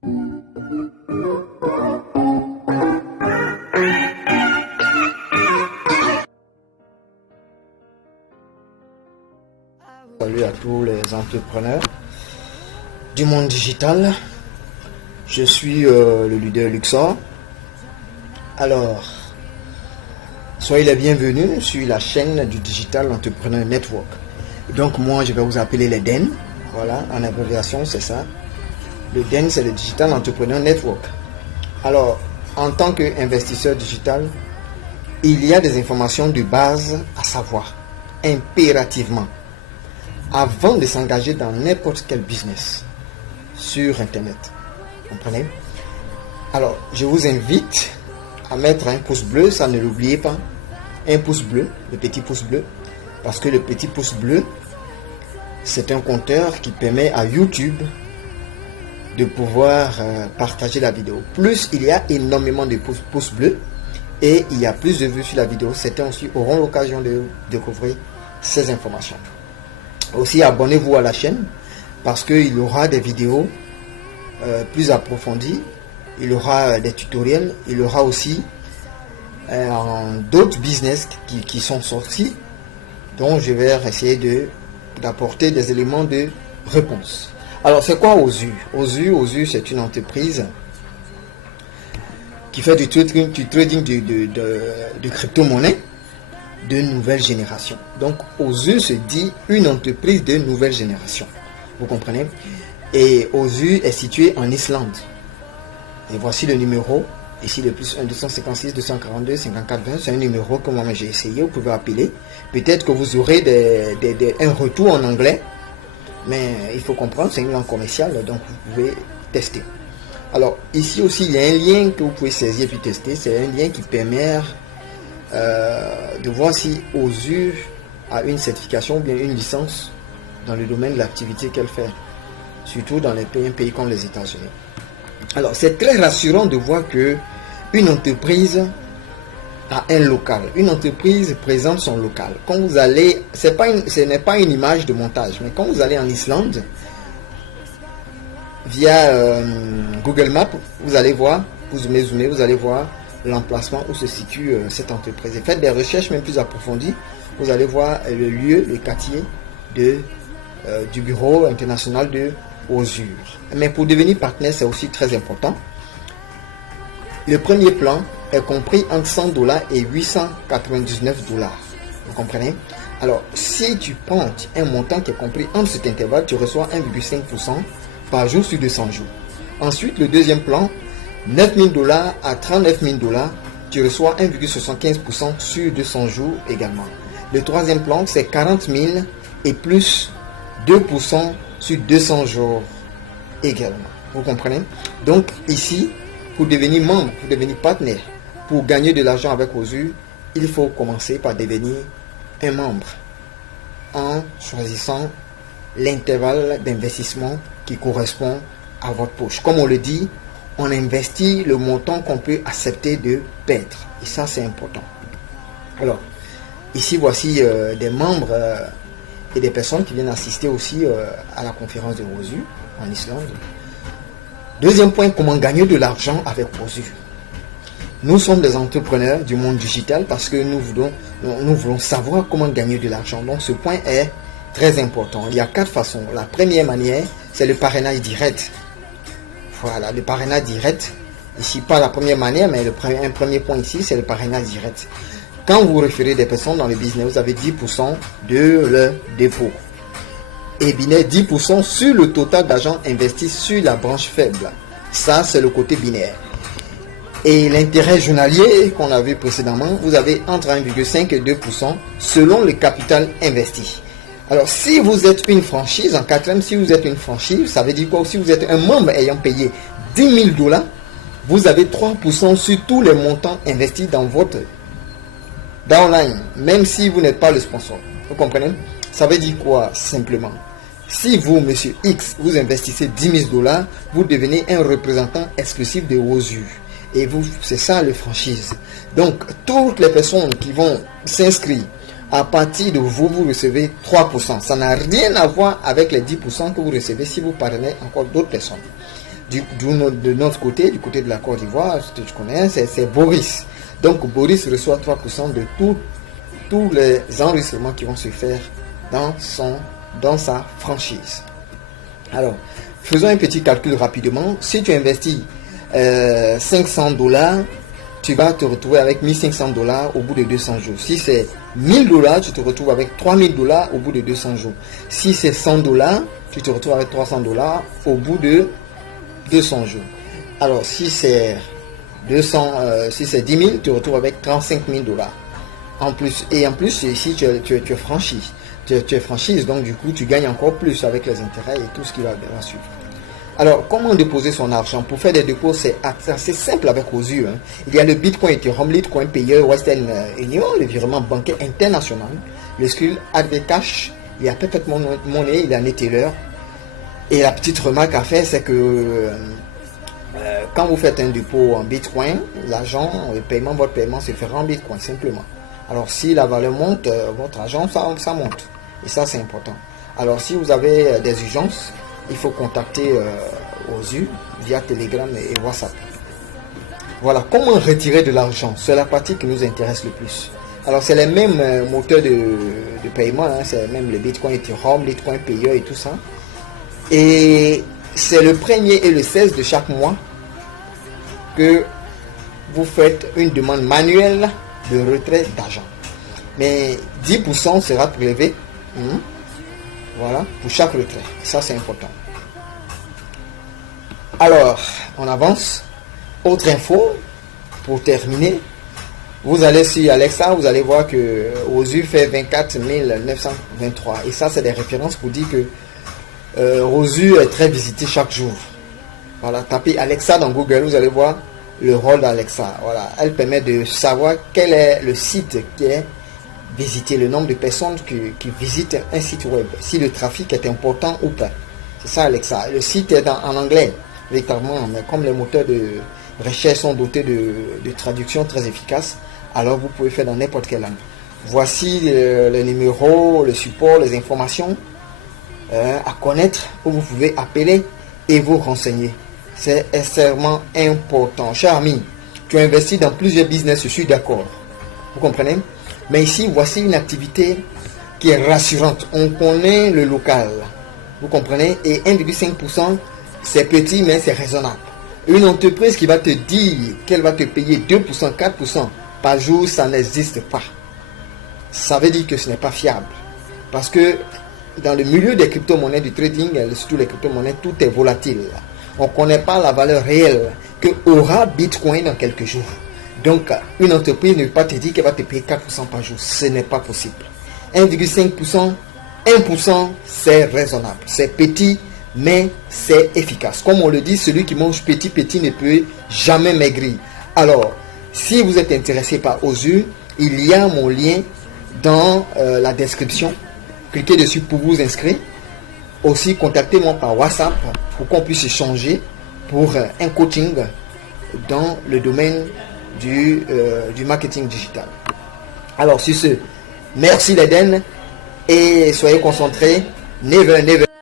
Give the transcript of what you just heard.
Salut à tous les entrepreneurs du monde digital. Je suis le leader Luxor. Alors, soyez les bienvenus sur la chaîne du Digital Entrepreneur Network. Donc moi, je vais vous appeler les DEN. Voilà, en abréviation, c'est ça. Le DEN, c'est le Digital Entrepreneur Network. Alors, en tant qu'investisseur digital, il y a des informations de base à savoir, impérativement, avant de s'engager dans n'importe quel business sur Internet. Vous comprenez? Alors, je vous invite à mettre un pouce bleu, ça ne l'oubliez pas. Un pouce bleu, le petit pouce bleu, parce que le petit pouce bleu, c'est un compteur qui permet à YouTube de pouvoir partager la vidéo. Plus il y a énormément de pouces bleus et il y a plus de vues sur la vidéo, certains aussi auront l'occasion de découvrir ces informations. Aussi, abonnez-vous à la chaîne parce qu'il y aura des vidéos plus approfondies, il y aura des tutoriels, il y aura aussi d'autres business qui sont sortis, dont je vais essayer d'apporter des éléments de réponse. Alors, c'est quoi Osu? Osu, c'est une entreprise qui fait du trading de crypto-monnaie de nouvelle génération. Donc, Osu se dit une entreprise de nouvelle génération. Vous comprenez? Et Osu est situé en Islande. Et voici le numéro. Ici, le plus 1 256 242 54 20. C'est un numéro que moi-même j'ai essayé. Vous pouvez appeler. Peut-être que vous aurez un retour en anglais. Mais il faut comprendre, c'est une langue commerciale. Donc, vous pouvez tester. Alors, ici aussi, il y a un lien que vous pouvez saisir puis tester. C'est un lien qui permet de voir si Osu a une certification ou bien une licence dans le domaine de l'activité qu'elle fait. Surtout dans un pays comme les États-Unis. Alors, c'est très rassurant de voir que une entreprise a un local. Une entreprise présente son local. Quand vous allez, ce n'est pas une image de montage, mais quand vous allez en Islande, via Google Maps, vous allez voir, vous zoomez, vous allez voir l'emplacement où se situe cette entreprise. Et faites des recherches même plus approfondies, vous allez voir le lieu, le quartier du bureau international de Osu. Mais pour devenir partenaire, c'est aussi très important. Le premier plan est compris entre $100 et $899. Vous comprenez? Alors, si tu prends un montant qui est compris entre cet intervalle, tu reçois 1,5% par jour sur 200 jours. Ensuite, le deuxième plan, $9 000 à $39 000, tu reçois 1,75% sur 200 jours également. Le troisième plan, c'est 40 000 et plus 2% sur 200 jours également. Vous comprenez? Donc ici, pour devenir membre, pour devenir partenaire, pour gagner de l'argent avec Osu, il faut commencer par devenir un membre en choisissant l'intervalle d'investissement qui correspond à votre poche. Comme on le dit, on investit le montant qu'on peut accepter de perdre. Et ça, c'est important. Alors, ici, voici des membres et des personnes qui viennent assister aussi à la conférence de Osu en Islande. Deuxième point, comment gagner de l'argent avec Osu. Nous sommes des entrepreneurs du monde digital parce que nous voulons savoir comment gagner de l'argent. Donc, ce point est très important. Il y a 4 façons. La première manière, c'est le parrainage direct. Voilà, le parrainage direct. Ici, pas la première manière, mais un premier point ici, c'est le parrainage direct. Quand vous référez des personnes dans le business, vous avez 10% de leur dépôt. Et binaire, 10% sur le total d'argent investi sur la branche faible. Ça, c'est le côté binaire. Et l'intérêt journalier qu'on a vu précédemment, vous avez entre 1,5 et 2% selon le capital investi. Alors, si vous êtes une franchise, en quatrième, si vous êtes une franchise, ça veut dire quoi? Si vous êtes un membre ayant payé $10 000, vous avez 3% sur tous les montants investis dans votre downline, même si vous n'êtes pas le sponsor. Vous comprenez? Ça veut dire quoi simplement? Si vous, monsieur X, vous investissez $10 000, vous devenez un représentant exclusif de Osu. Et vous, c'est ça le franchise. Donc, toutes les personnes qui vont s'inscrire, à partir de vous, vous recevez 3%. Ça n'a rien à voir avec les 10% que vous recevez si vous parrainez encore d'autres personnes. De notre côté, du côté de la Côte d'Ivoire, tu connais, c'est Boris. Donc Boris reçoit 3% de tous les enregistrements qui vont se faire dans sa franchise. Alors, faisons un petit calcul rapidement. Si tu investis $500, tu vas te retrouver avec $1 500 au bout de 200 jours. Si c'est $1000, tu te retrouves avec $3000 au bout de 200 jours. Si c'est $100, tu te retrouves avec $300 au bout de 200 jours. Alors, si c'est 10 000, tu te retrouves avec $35 000. En plus, ici, tu es franchise. Tu es franchise, donc du coup, tu gagnes encore plus avec les intérêts et tout ce qui va suivre. Alors, comment déposer son argent? Pour faire des dépôts, c'est assez simple avec OSU. Il y a le Bitcoin, Ethereum, Litecoin, Payer, Western Union, le virement bancaire international, le Skrill, Advcash, il y a Perfect Money, il y a Neteller. Et la petite remarque à faire, c'est que quand vous faites un dépôt en Bitcoin, l'argent, votre paiement se fera en Bitcoin, simplement. Alors, si la valeur monte, votre argent, ça monte. Et ça, c'est important. Alors, si vous avez des urgences, il faut contacter OSU via Telegram et WhatsApp. Voilà, comment retirer de l'argent? C'est la partie qui nous intéresse le plus. Alors, c'est les mêmes moteurs de paiement, c'est même le Bitcoin, Ethereum, Litecoin, Payer et tout ça. Et c'est le 1er et le 16 de chaque mois que vous faites une demande manuelle de retrait d'argent. Mais 10% sera prélevé. Voilà, pour chaque retrait. Ça, c'est important. Alors, on avance. Autre info, pour terminer, vous allez sur Alexa, vous allez voir que OSU fait 24 923. Et ça, c'est des références pour dire que OSU est très visité chaque jour. Voilà, tapez Alexa dans Google, vous allez voir le rôle d'Alexa. Voilà, elle permet de savoir quel est le site qui est visiter, le nombre de personnes qui visitent un site web, si le trafic est important ou pas. C'est ça Alexa. Le site est en anglais, véritablement, mais comme les moteurs de recherche sont dotés de traduction très efficaces, alors vous pouvez faire dans n'importe quelle langue. Voici le numéro, le support, les informations à connaître, où vous pouvez appeler et vous renseigner. C'est extrêmement important. Cher ami, tu investis dans plusieurs business, je suis d'accord. Vous comprenez? Mais ici, voici une activité qui est rassurante. On connaît le local. Vous comprenez? Et 1,5%, c'est petit, mais c'est raisonnable. Une entreprise qui va te dire qu'elle va te payer 2%, 4% par jour, ça n'existe pas. Ça veut dire que ce n'est pas fiable. Parce que dans le milieu des crypto-monnaies, du trading, surtout les crypto-monnaies, tout est volatile. On ne connaît pas la valeur réelle que aura Bitcoin dans quelques jours. Donc, une entreprise ne peut pas te dire qu'elle va te payer 4% par jour. Ce n'est pas possible. 1,5%, 1%, c'est raisonnable. C'est petit, mais c'est efficace. Comme on le dit, celui qui mange petit, petit ne peut jamais maigrir. Alors, si vous êtes intéressé par OSU, il y a mon lien dans la description. Cliquez dessus pour vous inscrire. Aussi, contactez-moi par WhatsApp pour qu'on puisse échanger pour un coaching dans le domaine du marketing digital. Alors sur ce, merci l'Eden et soyez concentrés. Never, never.